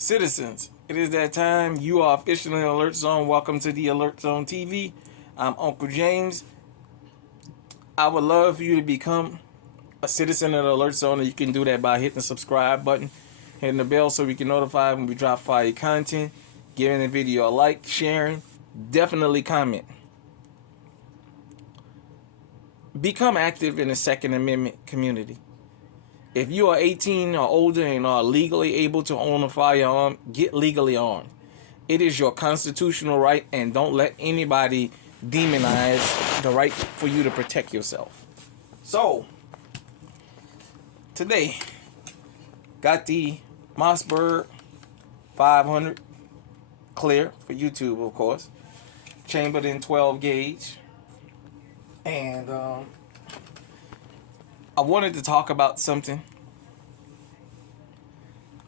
Citizens, it is that time. You are officially in the Alert Zone. Welcome to the Alert Zone TV. I'm Uncle James. I would love for you to become a citizen of the Alert Zone, and you can do that by hitting the subscribe button, hitting the bell so we can notify when we drop fire content, giving the video a like, sharing, definitely comment. Become active in the Second Amendment community. If you are 18 or older and are legally able to own a firearm, get legally armed. It is your constitutional right, and don't let anybody demonize the right for you to protect yourself. So, today, got the Mossberg 500 clear for YouTube, of course. Chambered in 12 gauge. And I wanted to talk about something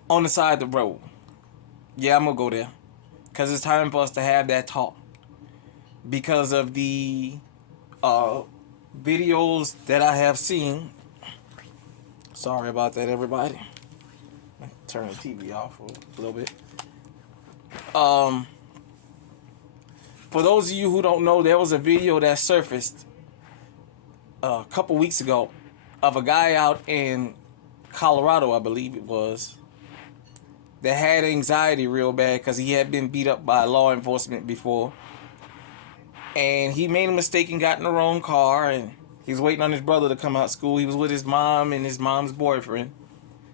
on the side of the road. Yeah, I'm going to go there. Because it's time for us to have that talk. Because of the videos that I have seen. Sorry about that, everybody. Turn the TV off for a little bit. For those of you who don't know, there was a video that surfaced a couple weeks ago of a guy out in Colorado, I believe it was, that had anxiety real bad because he had been beat up by law enforcement before. And he made a mistake and got in the wrong car, and he was waiting on his brother to come out of school. He was with his mom and his mom's boyfriend.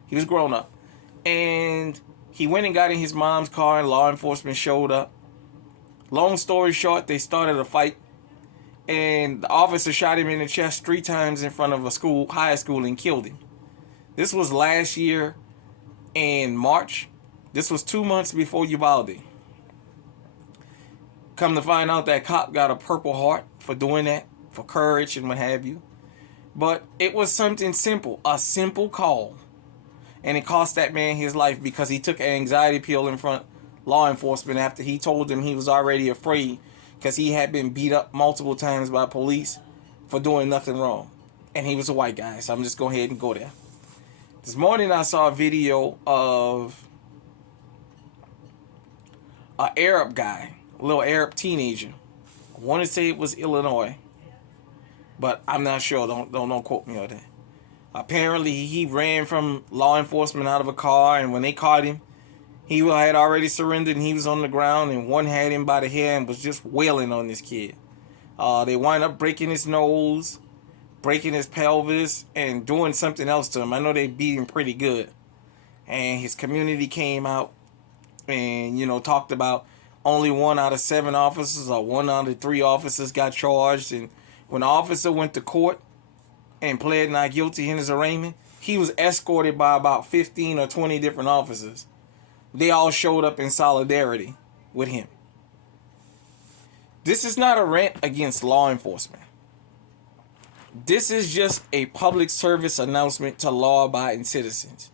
He was grown up. And he went and got in his mom's car, and law enforcement showed up. Long story short, they started a fight. And the officer shot him in the chest 3 times in front of a high school, and killed him. This was last year in March. This was 2 months before Uvalde. Come to find out, that cop got a Purple Heart for doing that, for courage and what have you. But it was something simple, a simple call. And it cost that man his life because he took an anxiety pill in front of law enforcement after he told them he was already afraid because he had been beat up multiple times by police for doing nothing wrong. And he was a white guy, so I'm just going ahead and go there. This morning I saw a video of an Arab guy, a little Arab teenager. I want to say it was Illinois, but I'm not sure. Don't quote me on that. Apparently he ran from law enforcement out of a car, and when they caught him, he had already surrendered, and he was on the ground, and one had him by the hair and was just wailing on this kid. They wind up breaking his nose, breaking his pelvis, and doing something else to him. I know they beat him pretty good. And his community came out and, talked about only 1 out of 7 officers or 1 out of 3 officers got charged. And when the officer went to court and pled not guilty in his arraignment, he was escorted by about 15 or 20 different officers. They all showed up in solidarity with him. This is not a rant against law enforcement. This is just a public service announcement to law-abiding citizens.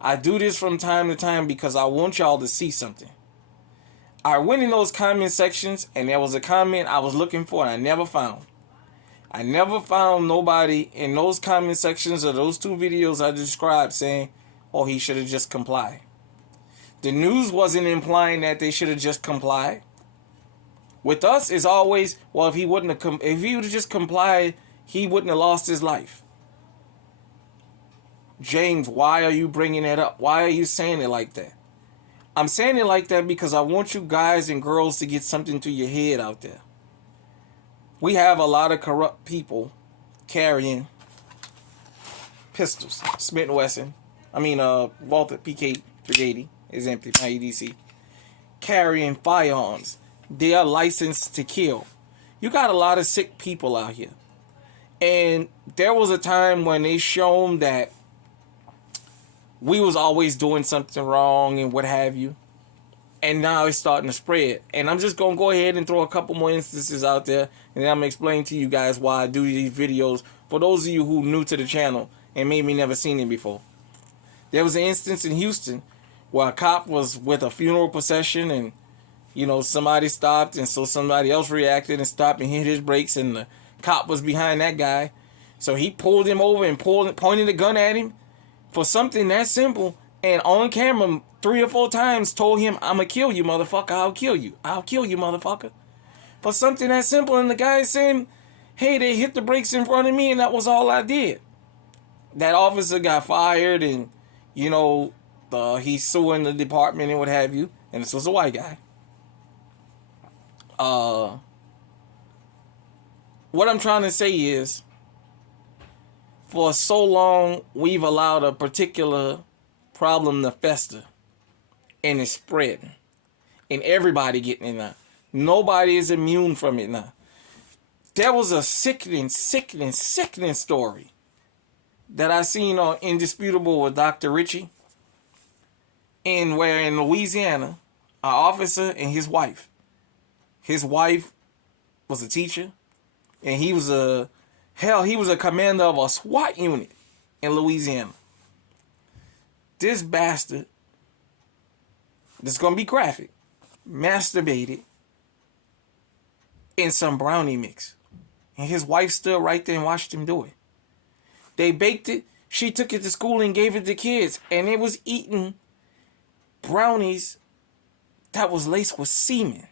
I do this from time to time because I want y'all to see something. I went in those comment sections, and there was a comment I was looking for and I never found. I never found nobody in those comment sections of those 2 videos I described saying, oh, he should have just complied. The news wasn't implying that they should have just complied. With us, it's always, well, if he would have just complied, he wouldn't have lost his life. James, why are you bringing that up? Why are you saying it like that? I'm saying it like that because I want you guys and girls to get something to your head out there. We have a lot of corrupt people carrying pistols. Smith & Wesson. Walter PK 380 is empty. My EDC. Carrying firearms. They are licensed to kill. You got a lot of sick people out here. And there was a time when they shown that we was always doing something wrong and what have you. And now it's starting to spread. And I'm just going to go ahead and throw a couple more instances out there. And then I'm going to explain to you guys why I do these videos. For those of you who are new to the channel and maybe never seen it before. There was an instance in Houston where a cop was with a funeral procession, and somebody stopped, and so somebody else reacted and stopped and hit his brakes, and the cop was behind that guy. So he pulled him over and pointed a gun at him for something that simple, and on camera 3 or 4 times told him, "I'ma kill you, motherfucker. I'll kill you. I'll kill you, motherfucker." For something that simple, and the guy is saying, "Hey, they hit the brakes in front of me, and that was all I did." That officer got fired, and you know, he's suing the department and what have you. And this was a white guy. What I'm trying to say is, for so long, we've allowed a particular problem to fester, and it's spreading, and everybody getting it now. Nobody is immune from it now. There was a sickening story that I seen on Indisputable with Dr. Richie, where in Louisiana, an officer and his wife was a teacher, and he was a commander of a SWAT unit in Louisiana. This bastard, this is gonna be graphic, masturbated in some brownie mix, and his wife stood right there and watched him do it. They baked it. She took it to school and gave it to kids, and it was eating brownies that was laced with semen.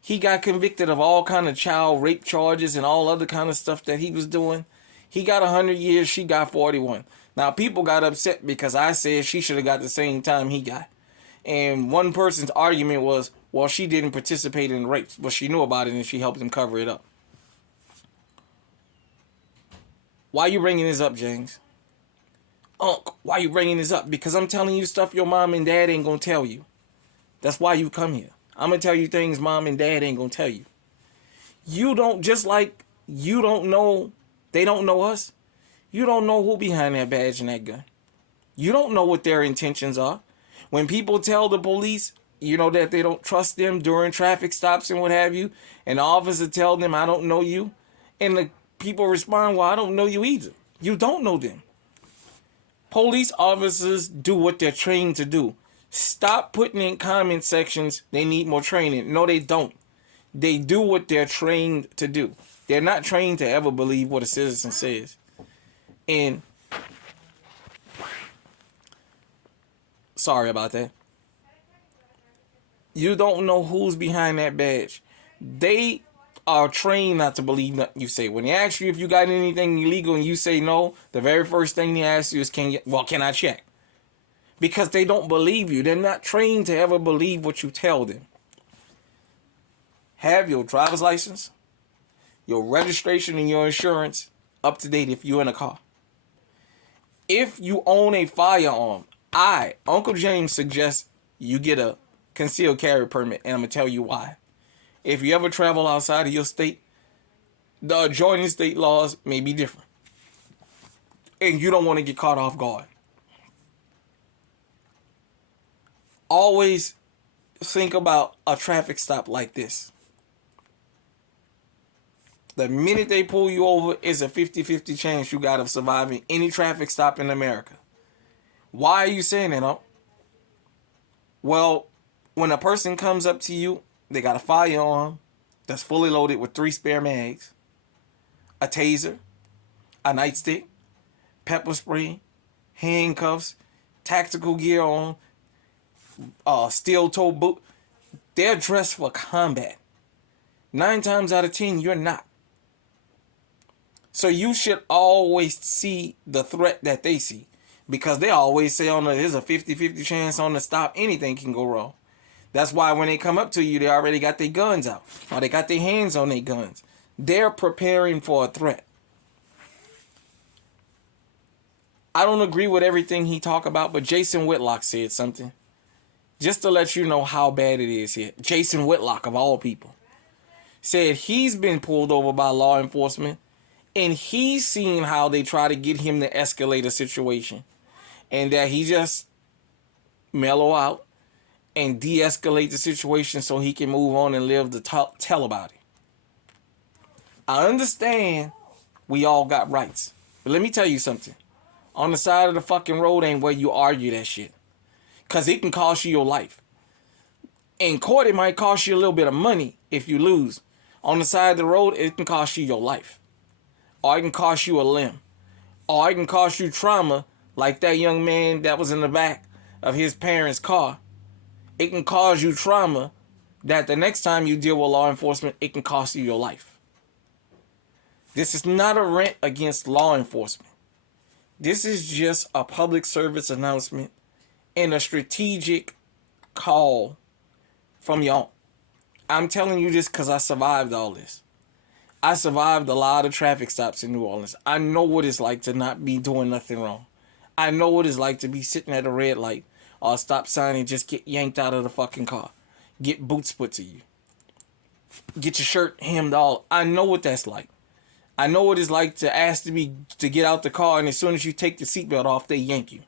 He got convicted of all kind of child rape charges and all other kind of stuff that he was doing. He got 100 years. She got 41. Now, people got upset because I said she should have got the same time he got. And one person's argument was, well, she didn't participate in rapes, but she knew about it and she helped him cover it up. Why you bringing this up, James? Unc, why you bringing this up? Because I'm telling you stuff your mom and dad ain't gonna tell you. That's why you come here. I'm gonna tell you things mom and dad ain't gonna tell you. You don't, just like you don't know, they don't know us. You don't know who behind that badge and that gun. You don't know what their intentions are. When people tell the police, you know, that they don't trust them during traffic stops and what have you, and the officer tell them, "I don't know you," and the people respond, "Well, I don't know you either." You don't know them. Police officers do what they're trained to do. Stop putting in comment sections, "They need more training." No, they don't. They do what they're trained to do. They're not trained to ever believe what a citizen says. And sorry about that. You don't know who's behind that badge. They are trained not to believe nothing you say. When they ask you if you got anything illegal and you say no, the very first thing they ask you is, can I check? Because they don't believe you. They're not trained to ever believe what you tell them. Have your driver's license, your registration, and your insurance up to date if you're in a car. If you own a firearm, Uncle James, suggests you get a concealed carry permit, and I'm going to tell you why. If you ever travel outside of your state, the adjoining state laws may be different, and you don't want to get caught off guard. Always think about a traffic stop like this. The minute they pull you over, is a 50-50 chance you got of surviving any traffic stop in America. Why are you saying that, huh? Well, when a person comes up to you, they got a firearm that's fully loaded with 3 spare mags, a taser, a nightstick, pepper spray, handcuffs, tactical gear on, steel-toe boot. They're dressed for combat. 9 times out of 10, you're not. So you should always see the threat that they see, because they always say there's a 50-50 chance on the stop, anything can go wrong. That's why when they come up to you, they already got their guns out, or they got their hands on their guns. They're preparing for a threat. I don't agree with everything he talked about, but Jason Whitlock said something. Just to let you know how bad it is here. Jason Whitlock, of all people, said he's been pulled over by law enforcement, and he's seen how they try to get him to escalate a situation, and that he just mellow out and de-escalate the situation so he can move on and live to tell about it. I understand we all got rights, but let me tell you something. On the side of the fucking road ain't where you argue that shit, because it can cost you your life. In court, it might cost you a little bit of money if you lose. On the side of the road, it can cost you your life. Or it can cost you a limb. Or it can cost you trauma like that young man that was in the back of his parents' car, it can cause you trauma that the next time you deal with law enforcement, it can cost you your life. This is not a rant against law enforcement. This is just a public service announcement and a strategic call from y'all. I'm telling you this because I survived all this. I survived a lot of traffic stops in New Orleans. I know what it's like to not be doing nothing wrong. I know what it's like to be sitting at a red light or a stop sign and just get yanked out of the fucking car. Get boots put to you. Get your shirt hemmed all. I know what that's like. I know what it's like to ask to get out the car, and as soon as you take the seatbelt off, they yank you.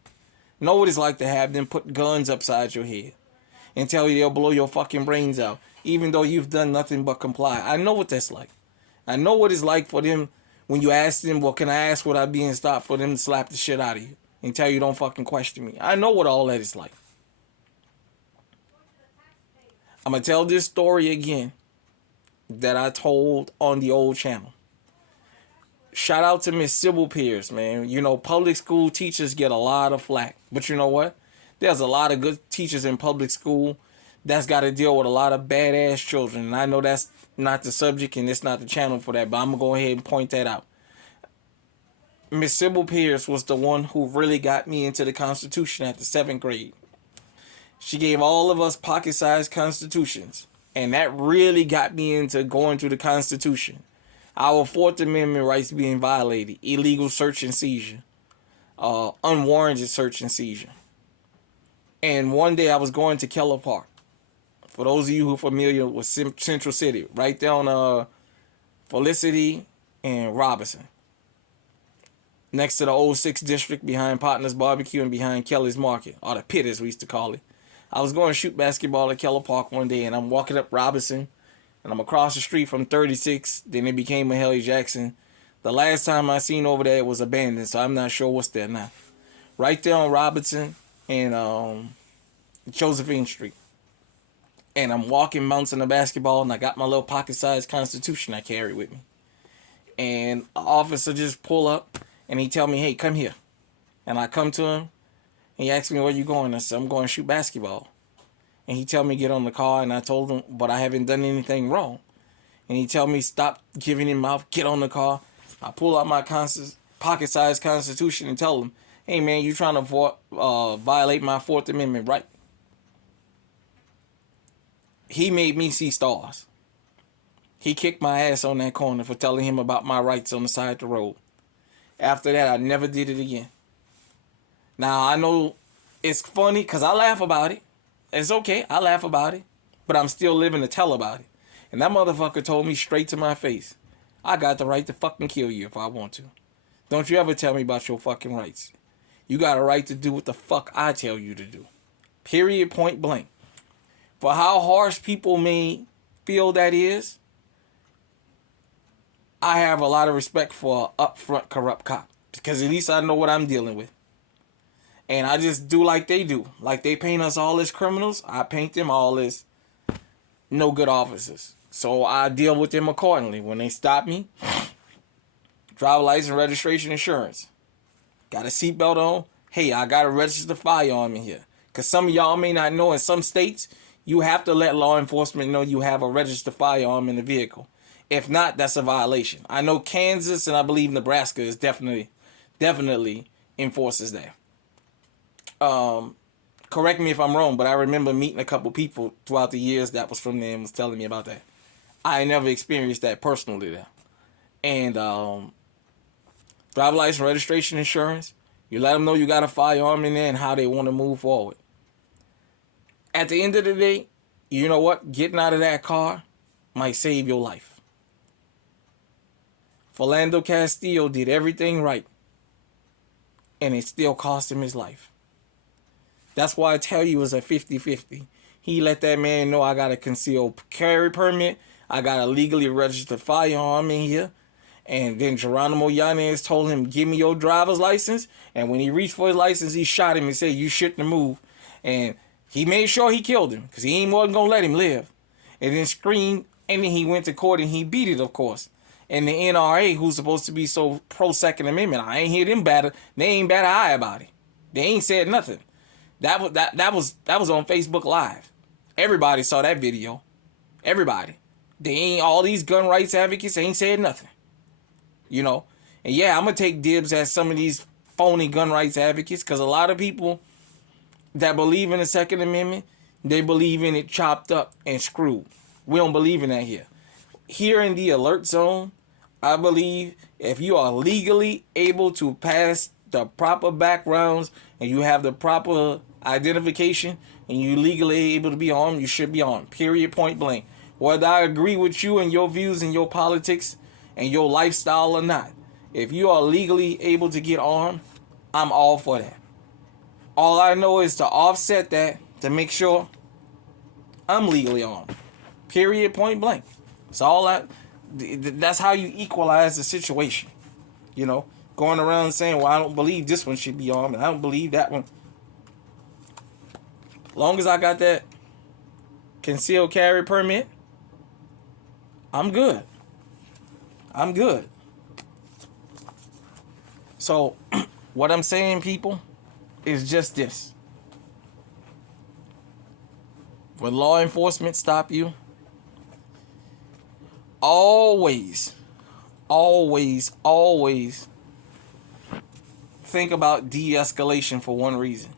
Know what it's like to have them put guns upside your head and tell you they'll blow your fucking brains out, even though you've done nothing but comply. I know what that's like. I know what it's like for them when you ask them, well, can I ask what I being stopped, for them to slap the shit out of you and tell you don't fucking question me. I know what all that is like. I'm going to tell this story again that I told on the old channel. Shout out to Miss Sybil Pierce, man. You know, public school teachers get a lot of flack. But you know what? There's a lot of good teachers in public school that's got to deal with a lot of badass children. And I know that's not the subject and it's not the channel for that, but I'm going to go ahead and point that out. Miss Sybil Pierce was the one who really got me into the Constitution at the 7th grade. She gave all of us pocket-sized constitutions. And that really got me into going through the Constitution. Our 4th Amendment rights being violated. Illegal search and seizure. Unwarranted search and seizure. And one day I was going to Keller Park. For those of you who are familiar with Central City. Right there on Felicity and Robinson. Next to the old 6th District, behind Partners Barbecue and behind Kelly's Market. Or the Pit as we used to call it. I was going to shoot basketball at Keller Park one day, and I'm walking up Robinson. And I'm across the street from 36. Then it became Mahalia Jackson. The last time I seen over there, it was abandoned. So I'm not sure what's there now. Right there on Robinson and Josephine Street. And I'm walking, bouncing the basketball. And I got my little pocket-sized Constitution I carry with me. And an officer just pull up. And he tell me, hey, come here. And I come to him. And he asked me, where you going? I said, I'm going to shoot basketball. And he tell me get on the car, and I told him, but I haven't done anything wrong. And he tell me stop giving him mouth, get on the car. I pull out my pocket-sized Constitution and tell him, hey man, you trying to violate my 4th Amendment right? He made me see stars. He kicked my ass on that corner for telling him about my rights on the side of the road. After that, I never did it again. Now, I know it's funny because I laugh about it. It's okay, I laugh about it, but I'm still living to tell about it. And that motherfucker told me straight to my face, I got the right to fucking kill you if I want to. Don't you ever tell me about your fucking rights. You got a right to do what the fuck I tell you to do. Period, point blank. For how harsh people may feel that is, I have a lot of respect for an upfront corrupt cop. Because at least I know what I'm dealing with. And I just do like they do. Like they paint us all as criminals, I paint them all as no good officers. So I deal with them accordingly. When they stop me, driver license, registration, insurance. Got a seatbelt on? Hey, I got a registered firearm in here. Because some of y'all may not know, in some states, you have to let law enforcement know you have a registered firearm in the vehicle. If not, that's a violation. I know Kansas and I believe Nebraska is definitely enforces that. Correct me if I'm wrong, but I remember meeting a couple people throughout the years that was from there and was telling me about that. I never experienced that personally there. And driver license, registration, insurance. You let them know you got a firearm in there and how they want to move forward. At the end of the day, you know what? Getting out of that car might save your life. Philando Castillo did everything right. And it still cost him his life. That's why I tell you it's a 50-50. He let that man know I got a concealed carry permit. I got a legally registered firearm in here. And then Geronimo Yanez told him, give me your driver's license. And when he reached for his license, he shot him and said, you shouldn't have moved. And he made sure he killed him because he wasn't going to let him live. And then screamed, and then he went to court and he beat it, of course. And the NRA, who's supposed to be so pro-Second Amendment, I ain't hear them batter. They ain't bat an eye about it. They ain't said nothing. That was on Facebook Live. Everybody saw that video. Everybody. They ain't, all these gun rights advocates ain't said nothing. You know? And yeah, I'm gonna take dibs at some of these phony gun rights advocates, because a lot of people that believe in the Second Amendment, they believe in it chopped up and screwed. We don't believe in that here. Here in the alert zone, I believe if you are legally able to pass the proper backgrounds and you have the proper identification and you legally able to be armed, you should be armed. Period, point blank. Whether I agree with you and your views and your politics and your lifestyle or not, if you are legally able to get armed, I'm all for that. All I know is to offset that to make sure I'm legally armed. Period, point blank. That's how you equalize the situation. You know, going around saying, well, I don't believe this one should be armed and I don't believe that one. Long as I got that concealed carry permit, I'm good. I'm good. So, what I'm saying, people, is just this. When law enforcement stop you, always think about de-escalation for one reason.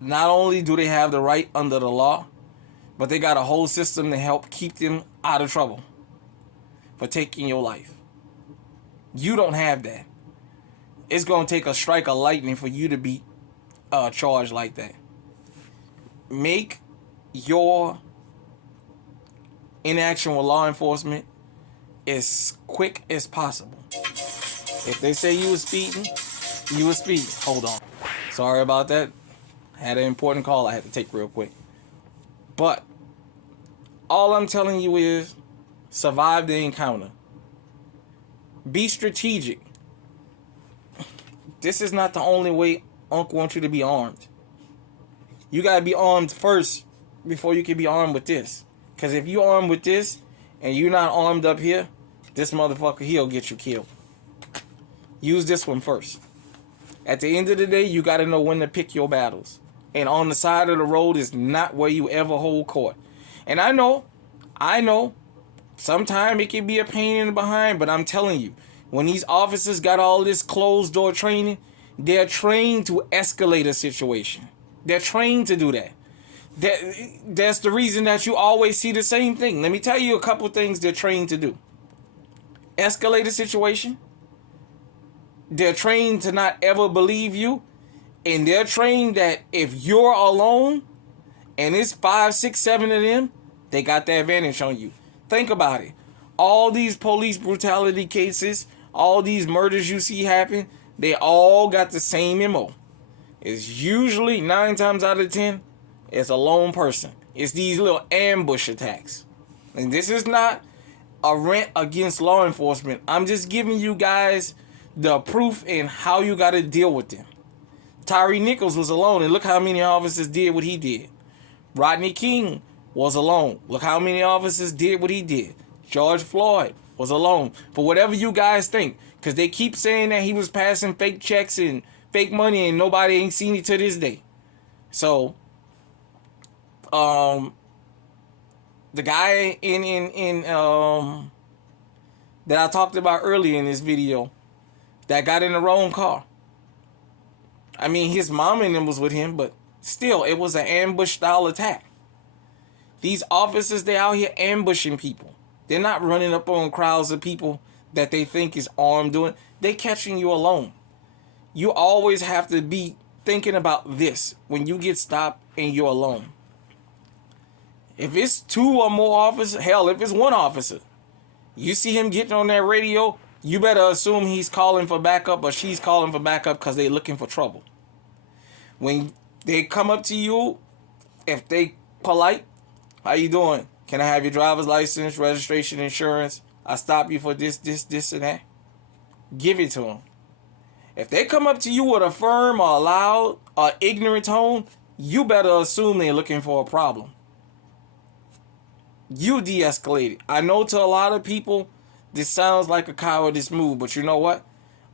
Not only do they have the right under the law, but they got a whole system to help keep them out of trouble for taking your life. You don't have that. It's going to take a strike of lightning for you to be charged like that. Make your interaction with law enforcement as quick as possible. If they say you was speeding, you was speeding. Hold on. Sorry about that. Had an important call I had to take real quick. But all I'm telling you is survive the encounter. Be strategic. This is not the only way Uncle wants you to be armed. You got to be armed first before you can be armed with this. Because if you armed with this and you're not armed up here, this motherfucker, he'll get you killed. Use this one first. At the end of the day, you got to know when to pick your battles. And on the side of the road is not where you ever hold court. And I know, sometimes it can be a pain in the behind, but I'm telling you, when these officers got all this closed door training, they're trained to escalate a situation. They're trained to do that. That's the reason that you always see the same thing. Let me tell you a couple things they're trained to do. Escalate a situation. They're trained to not ever believe you. And they're trained that if you're alone and it's 5, 6, 7 of them, they got the advantage on you. Think about it. All these police brutality cases, all these murders you see happen, they all got the same MO. It's usually 9 times out of 10, it's a lone person. It's these little ambush attacks. And this is not a rant against law enforcement. I'm just giving you guys the proof and how you got to deal with them. Tyree Nichols was alone, and look how many officers did what he did. Rodney King was alone. Look how many officers did what he did. George Floyd was alone. For whatever you guys think, because they keep saying that he was passing fake checks and fake money, and nobody ain't seen it to this day. So, the guy that I talked about earlier in this video that got in the wrong car. I mean, his mom and them was with him, but still, it was an ambush-style attack. These officers, they out here ambushing people. They're not running up on crowds of people that they think is armed doing. They catching you alone. You always have to be thinking about this when you get stopped and you're alone. If it's 2 or more officers, hell, if it's 1 officer, you see him getting on that radio, you better assume he's calling for backup or she's calling for backup because they're looking for trouble. When they come up to you, if they polite, how you doing? Can I have your driver's license, registration, insurance? I stop you for this, and that. Give it to them. If they come up to you with a firm or loud or ignorant tone, you better assume they're looking for a problem. You de-escalate it. I know to a lot of people, this sounds like a cowardice move, but you know what?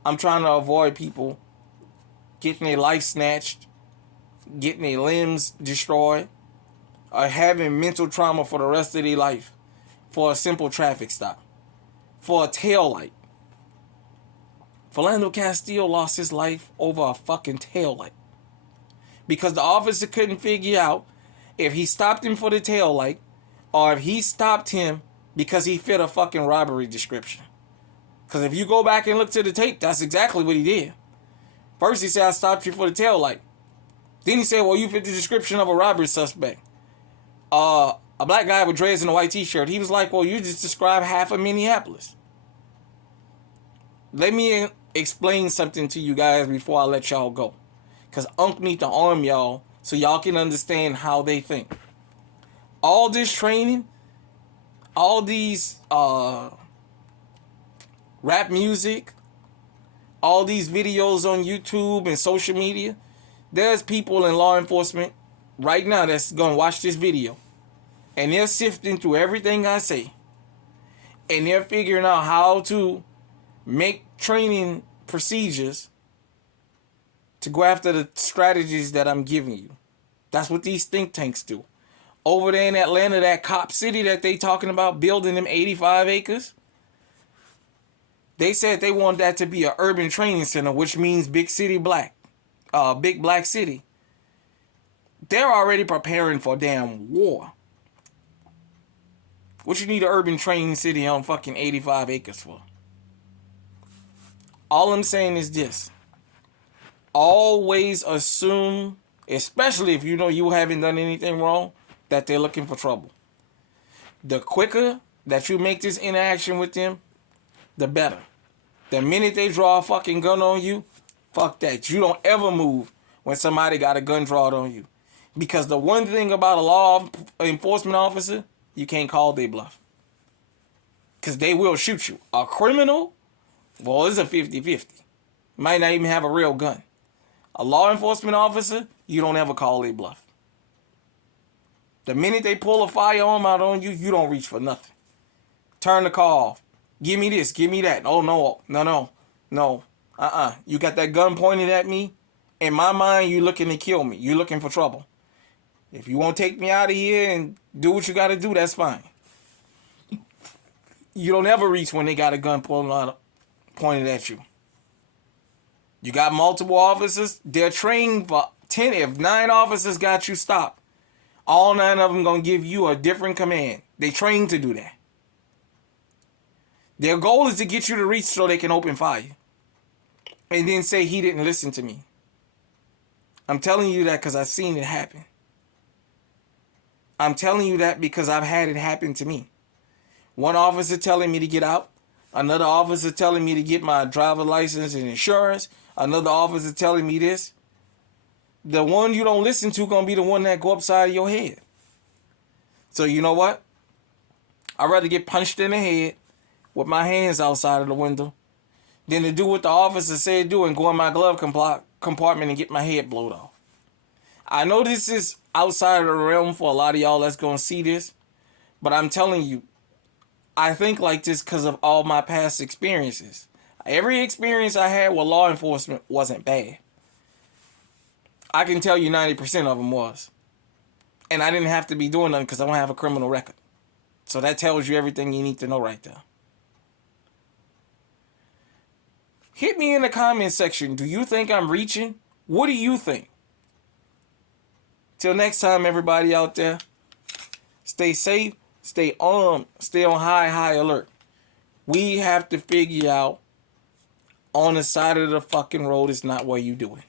I'm trying to avoid people getting their life snatched, getting their limbs destroyed, or having mental trauma for the rest of their life for a simple traffic stop, for a tail light. Philando Castile lost his life over a fucking tail light because the officer couldn't figure out if he stopped him for the tail light or if he stopped him because he fit a fucking robbery description. Because if you go back and look to the tape, that's exactly what he did. First he said, I stopped you for the tail light. Then he said, well, you fit the description of a robbery suspect. A black guy with dreads and a white t-shirt. He was like, well, you just described half of Minneapolis. Let me explain something to you guys before I let y'all go. Because Unc need to arm y'all so y'all can understand how they think. All this training, all these rap music, all these videos on YouTube and social media, there's people in law enforcement right now that's going to watch this video. And they're sifting through everything I say. And they're figuring out how to make training procedures to go after the strategies that I'm giving you. That's what these think tanks do. Over there in Atlanta, that cop city that they talking about building them 85 acres, they said they want that to be an urban training center, which means big city black. Big black city. They're already preparing for damn war. What you need an urban training city on fucking 85 acres for? All I'm saying is this. Always assume, especially if you know you haven't done anything wrong, that they're looking for trouble. The quicker that you make this interaction with them, the better. The minute they draw a fucking gun on you, fuck that. You don't ever move when somebody got a gun drawn on you. Because the one thing about a law enforcement officer, you can't call their bluff. Because they will shoot you. A criminal, well, it's a 50-50. Might not even have a real gun. A law enforcement officer, you don't ever call their bluff. The minute they pull a firearm out on you, you don't reach for nothing. Turn the car off. Give me this, give me that. Oh, no. You got that gun pointed at me. In my mind, you looking to kill me. You looking for trouble. If you want to take me out of here and do what you got to do, that's fine. You don't ever reach when they got a gun pointed at you. You got multiple officers. They're trained for 10. If 9 officers got you stopped, all 9 of them going to give you a different command. They trained to do that. Their goal is to get you to reach so they can open fire. And then say he didn't listen to me. I'm telling you that because I've seen it happen. I'm telling you that because I've had it happen to me. One officer telling me to get out. Another officer telling me to get my driver license and insurance. Another officer telling me this. The one you don't listen to going to be the one that go upside of your head. So you know what? I'd rather get punched in the head with my hands outside of the window than to do what the officer said do and go in my glove compartment and get my head blown off. I know this is outside of the realm for a lot of y'all that's going to see this, but I'm telling you, I think like this because of all my past experiences. Every experience I had with law enforcement wasn't bad. I can tell you 90% of them was. And I didn't have to be doing nothing because I don't have a criminal record. So that tells you everything you need to know right there. Hit me in the comment section. Do you think I'm reaching? What do you think? Till next time, everybody out there, stay safe, stay armed, stay on high alert. We have to figure out on the side of the fucking road is not where you do it.